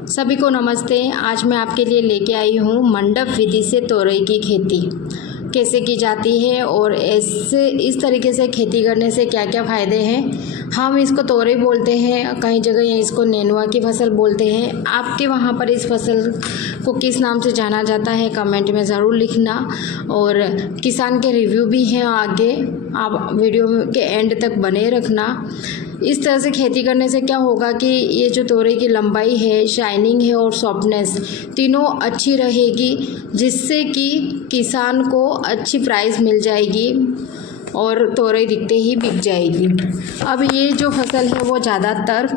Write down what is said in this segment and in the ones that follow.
सभी को नमस्ते। आज मैं आपके लिए लेके आई हूँ मंडप विधि से तोरई की खेती कैसे की जाती है और ऐसे इस तरीके से खेती करने से क्या क्या फ़ायदे हैं। हम इसको तोरई बोलते हैं, कई जगह इसको नेनुआ की फसल बोलते हैं। आपके वहाँ पर इस फसल को किस नाम से जाना जाता है कमेंट में ज़रूर लिखना। और किसान के रिव्यू भी हैं आगे, आप वीडियो के एंड तक बने रखना। इस तरह से खेती करने से क्या होगा कि ये जो तोरई की लंबाई है, शाइनिंग है और सॉफ्टनेस तीनों अच्छी रहेगी, जिससे कि किसान को अच्छी प्राइस मिल जाएगी और तोरई दिखते ही बिक जाएगी। अब ये जो फसल है वो ज़्यादातर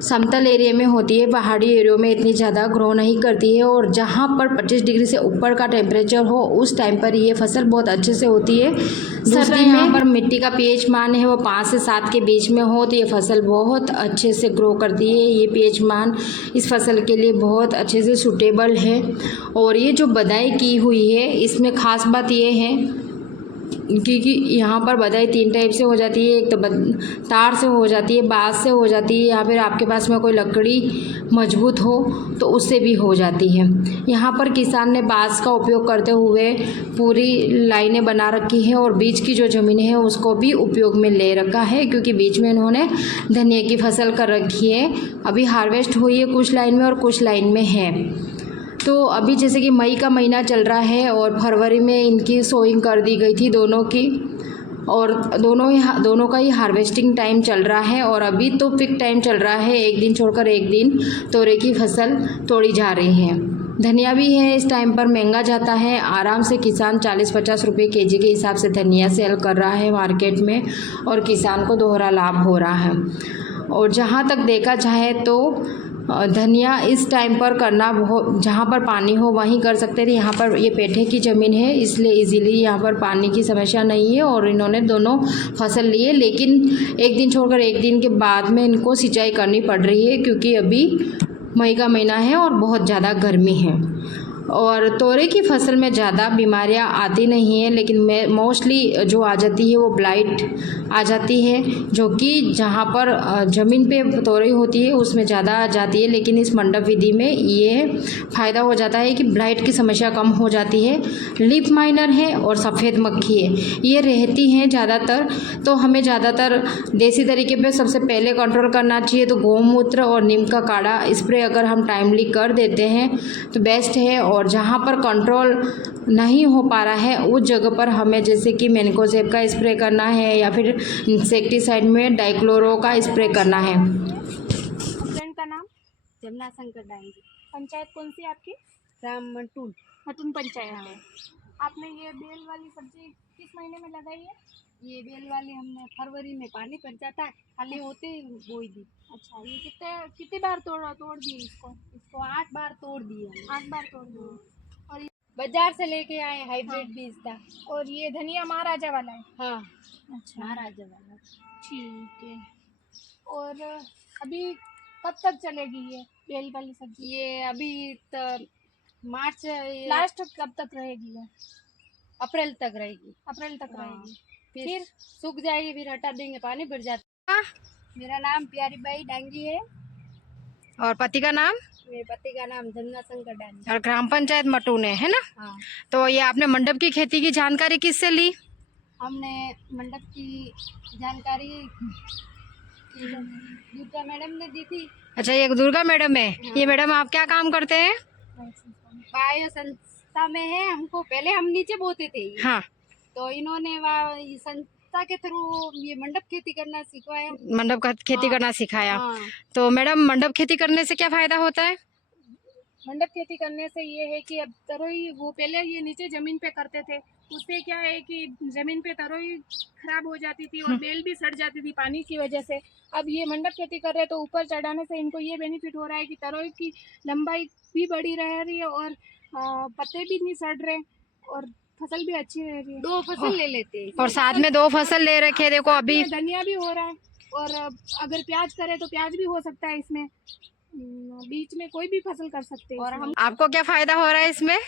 समतल एरिया में होती है, पहाड़ी एरिया में इतनी ज़्यादा ग्रो नहीं करती है। और जहाँ पर 25 डिग्री से ऊपर का टेम्परेचर हो उस टाइम पर ये फसल बहुत अच्छे से होती है। सर्दी में यहाँ पर मिट्टी का पीएच मान है वो 5 से 7 के बीच में हो तो ये फसल बहुत अच्छे से ग्रो करती है। ये पीएच मान इस फसल के लिए बहुत अच्छे से सूटेबल है। और ये जो बधाई की हुई है इसमें ख़ास बात ये है क्योंकि यहाँ पर बधाई 3 टाइप से हो जाती है। एक तो तार से हो जाती है, बाँस से हो जाती है, या फिर आपके पास में कोई लकड़ी मजबूत हो तो उससे भी हो जाती है। यहाँ पर किसान ने बाँस का उपयोग करते हुए पूरी लाइनें बना रखी हैं और बीच की जो ज़मीन है उसको भी उपयोग में ले रखा है, क्योंकि बीच में इन्होंने धनिया की फसल कर रखी है। अभी हार्वेस्ट हुई है कुछ लाइन में और कुछ लाइन में है। तो अभी जैसे कि मई का महीना चल रहा है और फरवरी में इनकी सोइंग कर दी गई थी दोनों की, और दोनों का ही हार्वेस्टिंग टाइम चल रहा है। और अभी तो पिक टाइम चल रहा है, एक दिन छोड़कर एक दिन तोरई की फसल तोड़ी जा रही है। धनिया भी है, इस टाइम पर महंगा जाता है। आराम से किसान 40-50 रुपये केजी के हिसाब से धनिया सेल कर रहा है मार्केट में और किसान को दोहरा लाभ हो रहा है। और जहाँ तक देखा जाए तो धनिया इस टाइम पर करना बहुत, जहाँ पर पानी हो वहीं कर सकते थे। यहाँ पर ये पेठे की ज़मीन है इसलिए इजीली यहाँ पर पानी की समस्या नहीं है और इन्होंने दोनों फसल लिए। लेकिन एक दिन छोड़कर एक दिन के बाद में इनको सिंचाई करनी पड़ रही है, क्योंकि अभी मई का महीना है और बहुत ज़्यादा गर्मी है। और तोरई की फसल में ज़्यादा बीमारियां आती नहीं है, लेकिन मोस्टली जो आ जाती है वो ब्लाइट आ जाती है, जो कि जहाँ पर ज़मीन पे तोरई होती है उसमें ज़्यादा आ जाती है। लेकिन इस मंडप विधि में ये फ़ायदा हो जाता है कि ब्लाइट की समस्या कम हो जाती है। लीफ माइनर है और सफ़ेद मक्खी है, ये रहती हैं ज़्यादातर। तो हमें ज़्यादातर देसी तरीके पे सबसे पहले कंट्रोल करना चाहिए। तो गौमूत्र और नीम का काढ़ा स्प्रे अगर हम टाइमली कर देते हैं तो बेस्ट है। और जहाँ पर कंट्रोल नहीं हो पा रहा है उस जगह पर हमें जैसे कि मैनकोजेब का स्प्रे करना है या फिर इंसेक्टिसाइड में डाइक्लोरो का स्प्रे करना है। फ्रेंड का नाम? जमुना शंकर डांगी। पंचायत कौन सी आपकी? राम मटून। मटून पंचायत है। आपने ये बेल वाली सब्जी किस महीने में लगाई है? ये बेल वाली हमने फरवरी में पानी पड़ जाता है, खाली होते ही बोई दी। अच्छा, ये कितनी बार तोड़ दिए इसको? इसको 8 बार तोड़ दिए। 8 बार तोड़ दिए। और बाजार से लेके आए हाइब्रिड बीज था। और ये धनिया महाराजा वाला है? हाँ, अच्छा, महाराजा वाला। ठीक है। और अभी कब तक चलेगी ये बेल वाली सब्जी? ये अभी तो मार्च लास्ट कब तक रहेगी ये? अप्रैल तक रहेगी। अप्रैल तक हाँ, रहेगी। फिर सूख जाएगी, फिर हटा देंगे, पानी भर जाता है। मेरा नाम प्यारी बाई डांगी है। और पति का नाम? मेरे पति का नाम जमुना शंकर डांगी। और ग्राम पंचायत मटून है ना? हाँ। तो ये आपने मंडप की खेती की जानकारी किससे ली? हमने मंडप की जानकारी दुर्गा मैडम ने दी थी। अच्छा, ये दुर्गा मैडम है। हाँ। ये मैडम आप क्या काम करते हैं? बायो संस्था में है। हमको पहले हम नीचे बोते थे, हाँ, तो इन्होंने संस्था के थ्रू ये मंडप खेती करना सिखवाया। मंडप का खेती हाँ। करना सिखाया। हाँ। तो मैडम मंडप खेती करने से क्या फायदा होता है? मंडप खेती करने से ये है कि अब तरोई, वो पहले ये नीचे जमीन पे करते थे, उससे क्या है कि जमीन पे तरोई खराब हो जाती थी और बेल भी सड़ जाती थी पानी की वजह से। अब ये मंडप खेती कर रहे हैं तो ऊपर चढ़ाने से इनको ये बेनिफिट हो रहा है कि तरोई की लंबाई भी बड़ी रह रही है और पत्ते भी नहीं सड़ रहे और फसल भी अच्छी रह रही है। 2 फसल ले लेते हैं और साथ में 2 फसल ले रखे। देखो अभी धनिया भी हो रहा है और अगर प्याज करे तो प्याज भी हो सकता है इसमें। बीच में कोई भी फसल कर सकते हैं। और हम आपको क्या फायदा हो रहा है इसमें?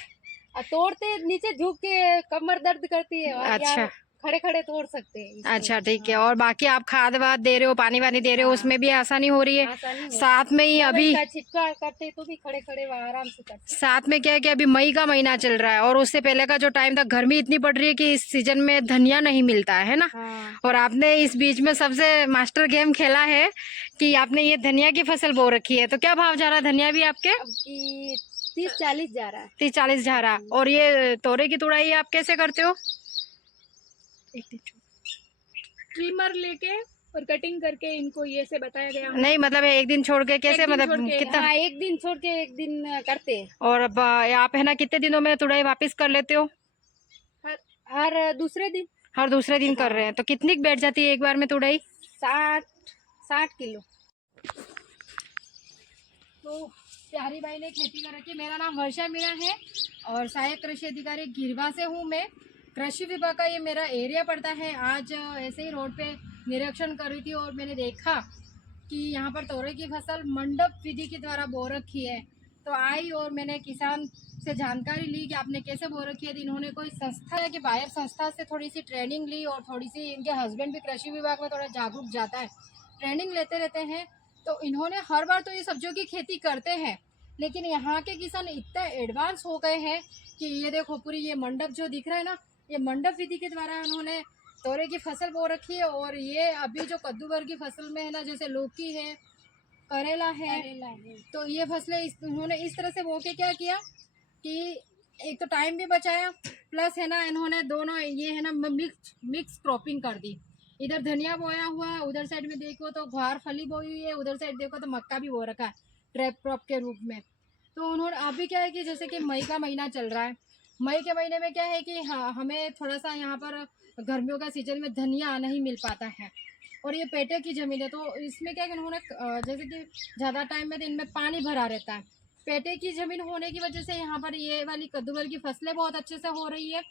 तोड़ते नीचे झुक के कमर दर्द करती है और अच्छा, खड़े खड़े तोड़ सकते हैं इसमें। अच्छा ठीक है। और बाकी आप खाद वाद दे रहे हो, पानी वानी दे रहे हो, हाँ। उसमें भी आसानी हो रही है। आसानी हो साथ में ही अभी का छिटका करते तो भी खड़े खड़े आराम से करते। साथ में क्या है कि अभी मई का महीना चल रहा है और उससे पहले का जो टाइम था गर्मी इतनी पड़ रही है कि इस सीजन में धनिया नहीं मिलता है ना। हाँ। और आपने इस बीच में सबसे मास्टर गेम खेला है कि आपने ये धनिया की फसल बो रखी है। तो क्या भाव जा रहा है धनिया भी आपके? अब की 30-40 जा रहा है। 30-40 जा रहा। और ये तोरे की तुड़ाई आप कैसे करते हो? ट्रिमर लेके और कटिंग करके इनको ये से बताया गया। नहीं मतलब एक दिन छोड़ के कैसे, एक दिन मतलब छोड़ के, कितना? हाँ, एक दिन छोड़ के एक दिन करते हैं। और अब आप है ना कितने दिनों में तुड़ाई वापस कर लेते हो? हर दूसरे दिन। हर दूसरे दिन कर रहे हैं। तो कितनी बैठ जाती है एक बार में तुड़ाई? 60 किलो। तो प्यारी बाई ने खेती कर रखी। मेरा नाम वर्षा मीणा है और सहायक कृषि अधिकारी गिरवा से हूँ मैं। कृषि विभाग का ये मेरा एरिया पड़ता है। आज ऐसे ही रोड पे निरीक्षण कर रही थी और मैंने देखा कि यहाँ पर तोरई की फसल मंडप विधि के द्वारा बो रखी है। तो आई और मैंने किसान से जानकारी ली कि आपने कैसे बो रखी है। तो इन्होंने कोई संस्था है कि बाहर संस्था से थोड़ी सी ट्रेनिंग ली और थोड़ी सी, इनके हस्बैंड भी कृषि विभाग में थोड़ा जागरूक जाता है, ट्रेनिंग लेते रहते हैं। तो इन्होंने हर बार तो ये सब्जियों की खेती करते हैं, लेकिन यहाँ के किसान इतना एडवांस हो गए हैं कि ये देखो पूरी ये मंडप जो दिख रहा है ना, ये मंडप विधि के द्वारा उन्होंने तोरे की फसल बो रखी है। और ये अभी जो कद्दू वर्ग की फसल में है ना, जैसे लौकी है, करेला है, तो ये फसलें उन्होंने इस तरह से बो के क्या किया कि एक तो टाइम भी बचाया, प्लस है ना इन्होंने दोनों ये है ना मिक्स क्रॉपिंग कर दी। इधर धनिया बोया हुआ है, उधर साइड में देखो तो ग्वार फली बोई हुई है, उधर साइड देखो तो मक्का भी बो रखा है ट्रैप क्रॉप के रूप में। तो उन्होंने अभी क्या है कि जैसे कि मई का महीना चल रहा है, मई के महीने में क्या है कि हाँ हमें थोड़ा सा यहाँ पर गर्मियों का सीजन में धनिया नहीं मिल पाता है और ये पेटे की ज़मीन है। तो इसमें क्या है कि उन्होंने जैसे कि ज़्यादा टाइम में तो इनमें पानी भरा रहता है। पेटे की ज़मीन होने की वजह से यहाँ पर ये वाली कद्दू की फसलें बहुत अच्छे से हो रही है।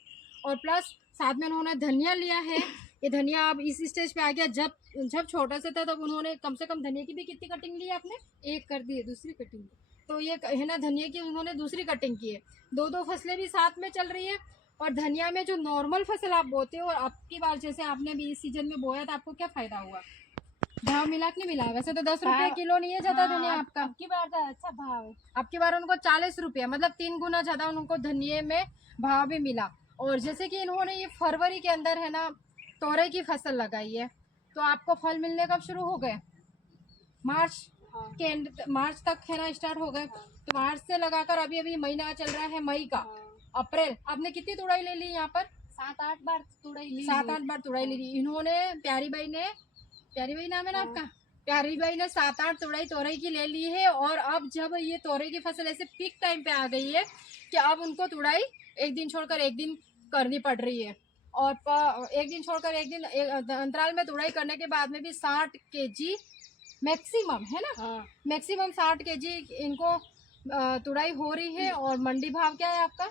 और प्लस साथ में उन्होंने धनिया लिया है। ये धनिया अब इस स्टेज पे आ गया। जब छोटा से था तब उन्होंने कम से कम धनिया की भी कितनी कटिंग ली आपने? एक कर दी है, दूसरी कटिंग। तो ये है ना धनिया की उन्होंने दूसरी कटिंग की है। दो फसलें भी साथ में चल रही है। और धनिया में जो नॉर्मल फसल आप बोते हो और आपकी बार जैसे आपने भी इस सीजन में बोया तो आपको क्या फायदा हुआ? भाव मिला कि नहीं मिला? वैसे तो 10 रुपये किलो नहीं है ज्यादा धनिया आपका। आपकी बार तो अच्छा भाव है। आपकी बार उनको 40 रुपये, मतलब 3 गुना ज्यादा उनको धनिये में भाव भी मिला। और जैसे कि इन्होंने ये फरवरी के अंदर है ना तोरई की फसल लगाई है, तो आपको फल मिलने कब शुरू हो गए? मार्च के एंड, मार्च तक है ना स्टार्ट हो गए। तो मार्च से लगाकर अभी अभी महीना चल रहा है मई का, अप्रैल। आपने कितनी तुड़ाई ले ली यहाँ पर? 7-8 बार तुड़ाई ली। 7-8 बार तुड़ाई ले ली इन्होंने। प्यारी बाई नाम है ना आपका? प्यारी बाई ने 7-8 तुड़ाई तोरई की ले ली है। और अब जब ये तोरई की फसल ऐसे पीक टाइम पे आ गई है कि अब उनको तुड़ाई एक दिन छोड़कर एक दिन करनी पड़ रही है। और एक दिन छोड़कर एक दिन अंतराल में तुड़ाई करने के बाद में भी 60 kg मैक्सिमम है ना, मैक्सिमम 60 kg इनको तुड़ाई हो रही है। और मंडी भाव क्या है आपका?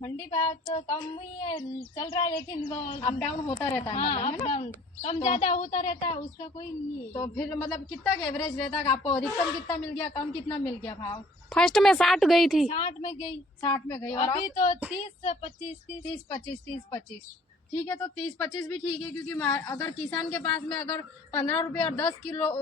मंडी भाव तो कम ही है, चल रहा है, लेकिन वो अप डाउन होता रहता है। हाँ, मतलब, अप डाउन कम ज्यादा होता रहता है, उसका कोई नहीं है। तो फिर मतलब कितना एवरेज रहता है आपको? अधिकतम कितना मिल गया, कम कितना मिल गया भाव? फर्स्ट में 60 गई थी। 60 में गई। 60 में गई। और अभी तो 30-25 30-25 ठीक है। तो 30-25 भी ठीक है, क्योंकि अगर किसान के पास में अगर 15 रुपये और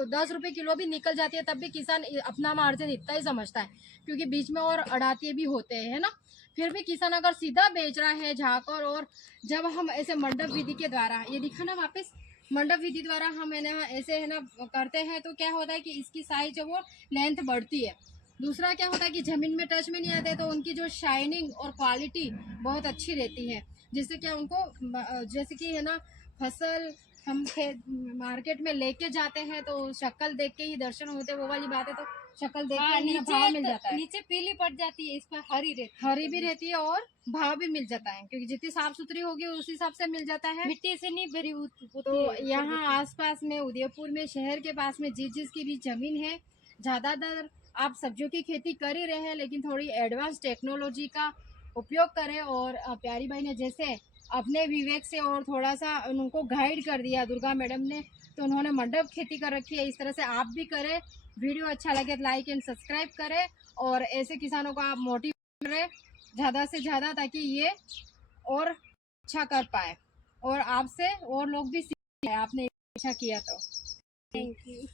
10 रुपये किलो भी निकल जाती है तब भी किसान अपना मार्जिन इतना ही समझता है, क्योंकि बीच में और अड़ाते भी होते हैं, है ना। फिर भी किसान अगर सीधा बेच रहा है झाकर। और जब हम ऐसे मंडप विधि के द्वारा, ये दिखा ना वापस, मंडप विधि द्वारा हम है ना ऐसे है ना करते हैं, तो क्या होता है कि इसकी साइज जो वो लेंथ बढ़ती है। दूसरा क्या होता है कि ज़मीन में टच में नहीं आते, तो उनकी जो शाइनिंग और क्वालिटी बहुत अच्छी रहती है, जिससे क्या उनको जैसे कि है ना फसल हम मार्केट में लेके जाते हैं तो शक्ल देख के ही दर्शन होते हैं, वो वाली बात है। तो शक्ल देख के ही भाव मिल जाता है। नीचे पीली पड़ जाती है, इस पर हरी भी रहती है और भाव भी मिल जाता है, क्योंकि जितनी साफ सुथरी होगी उस हिसाब से मिल जाता है। मिट्टी से नहीं भरी होती। तो यहाँ आसपास में उदयपुर में शहर के पास में जिसकी भी जमीन है, ज़्यादातर आप सब्जियों की खेती कर ही रहे हैं, लेकिन थोड़ी एडवांस टेक्नोलॉजी का उपयोग करें। और प्यारी बाई ने जैसे अपने विवेक से और थोड़ा सा उनको गाइड कर दिया दुर्गा मैडम ने, तो उन्होंने मंडप खेती कर रखी है। इस तरह से आप भी करें। वीडियो अच्छा लगे तो लाइक एंड सब्सक्राइब करें और ऐसे किसानों को आप मोटिवेट करें ज़्यादा से ज़्यादा, ताकि ये और अच्छा कर पाए। और आपसे और लोग भी सीखे, आपने अच्छा किया तो। Thank you.